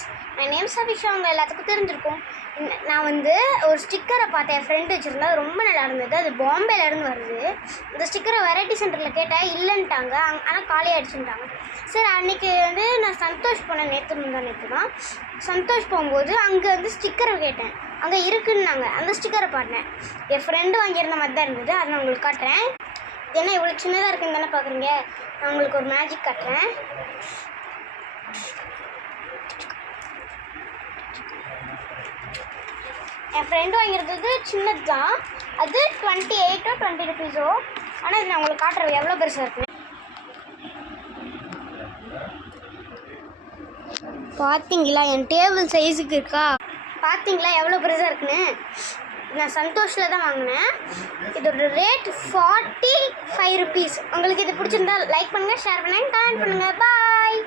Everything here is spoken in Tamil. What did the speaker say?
Friends, my name சபிஷா. அவங்க எல்லாத்துக்கும் தெரிஞ்சிருக்கும். நான் வந்து ஒரு ஸ்டிக்கரை பார்த்தேன், என் ஃப்ரெண்டு வச்சுருந்தா, ரொம்ப நல்லா இருந்தது. அது பாம்பேலேருந்து வருது. இந்த ஸ்டிக்கரை வெரைட்டி சென்டரில் கேட்டால் இல்லைன்ட்டாங்க, ஆனால் காலி ஆகிடுச்சுட்டாங்க. சரி, அன்றைக்கி வந்து நான் சந்தோஷ் போனேன், நேற்று தான் சந்தோஷ் போகும்போது அங்கே வந்து ஸ்டிக்கரை கேட்டேன், அங்கே இருக்குன்னாங்க. அந்த ஸ்டிக்கரை பார்த்தேன், என் ஃப்ரெண்டு வாங்கியிருந்த மாதிரி தான் இருந்தது. அதை நான் உங்களுக்கு காட்டுறேன். ஏன்னா இவ்வளோ சின்னதாக இருக்குன்னு தானே பார்க்குறீங்க. நான் உங்களுக்கு ஒரு மேஜிக் காட்டுறேன். என் ஃப்ரெண்டு வாங்கியிருந்தது சின்னது தான், அது 28 or 20 rupees. ஆனால் இது நான் உங்களுக்கு காட்டுறேன் எவ்வளோ பெருசாக இருக்குன்னு. பார்த்தீங்களா, என் டேபிள் சைஸுக்கு இருக்கா? பார்த்தீங்களா எவ்வளோ பெருசாக இருக்குன்னு? நான் சந்தோஷில் தான் வாங்கினேன். இதோட ரேட் 45 rupees. உங்களுக்கு இது பிடிச்சிருந்தா லைக் பண்ணுங்கள், ஷேர் பண்ணுங்கள், கமெண்ட் பண்ணுங்கள். பாய்.